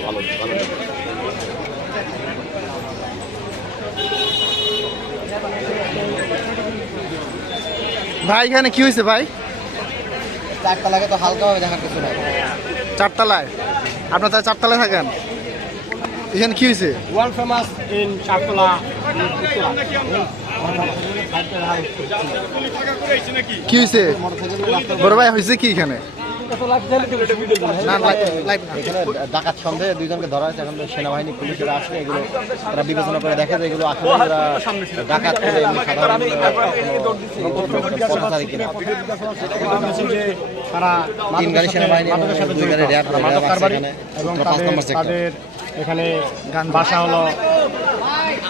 ভালো ভালো ভাই এখানে কি হয়েছে ভাই? চারতলাকে তো হালকাভাবে দেখার কিছু নাই। চারতলায়? আপনার তার চারতলায় থাকেন? এখানে কি হয়েছে? ওয়ার্ল্ড ফেমাস ইন চারতলা। কি হয়েছে? বড় ভাই হয়েছে কি এখানে এখানে? ডাকাত সন্দেহে দুইজনকে ধরা হয়েছে। এখন সেনাবাহিনী পুলিশেরা আসলে এগুলো তারা বিবেচনা করে দেখে যে এগুলো আসলে ডাকাত করে তারা তিন গাড়ি সেনাবাহিনী দুই গাড়ি র্যাব এখানে। এবং তাদের। তাদের বাসা হলো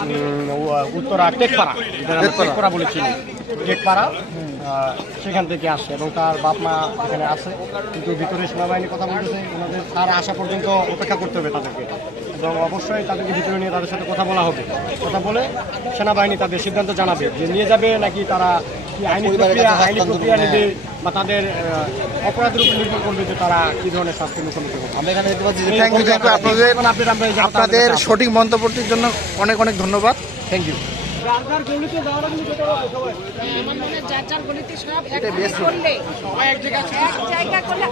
উম, উত্তরা টেকপাড়া। টেকপাড়া। টেকপাড়া বলেছি। টেকপাড়া। সেখান থেকে আসে এবং তার বাপ মা এখানে আছে। কিন্তু ভিতরে সেনাবাহিনী কথা বলতেছে ওনাদের তার আসা পর্যন্ত অপেক্ষা করতে হবে তাদেরকে। এবং অবশ্যই তাদেরকে ভিতরে নিয়ে তাদের সাথে কথা বলা হবে। কথা বলে সেনাবাহিনী তাদের সিদ্ধান্ত জানাবে যে নিয়ে যাবে নাকি তারা কি আইনি প্রক্রিয়া আইনি প্রক্রিয়া। নেবে বা তাদের অপরাধের উপর নির্ভর করবে যে তারা কি ধরনের শাস্তির মুখোমুখি হবে। আমরা এখানে দেখতে পাচ্ছি থ্যাংক ইউ আপনাদের আপনাদের সঠিক মন্তব্যটির জন্য অনেক অনেক ধন্যবাদ। থ্যাংক ইউ আমার মনে হয় যার যার গলিতে সব এক বেশ। করলে এক জায়গা করলে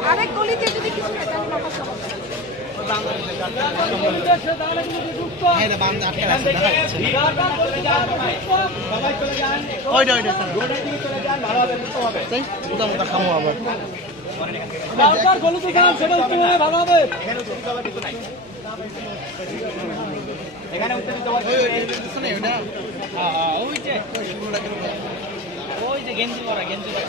যদি কিছু হয় তাহলে ব্যাপার সমস্যা ওই যে গেঞ্জি পরা গেঞ্জি পরা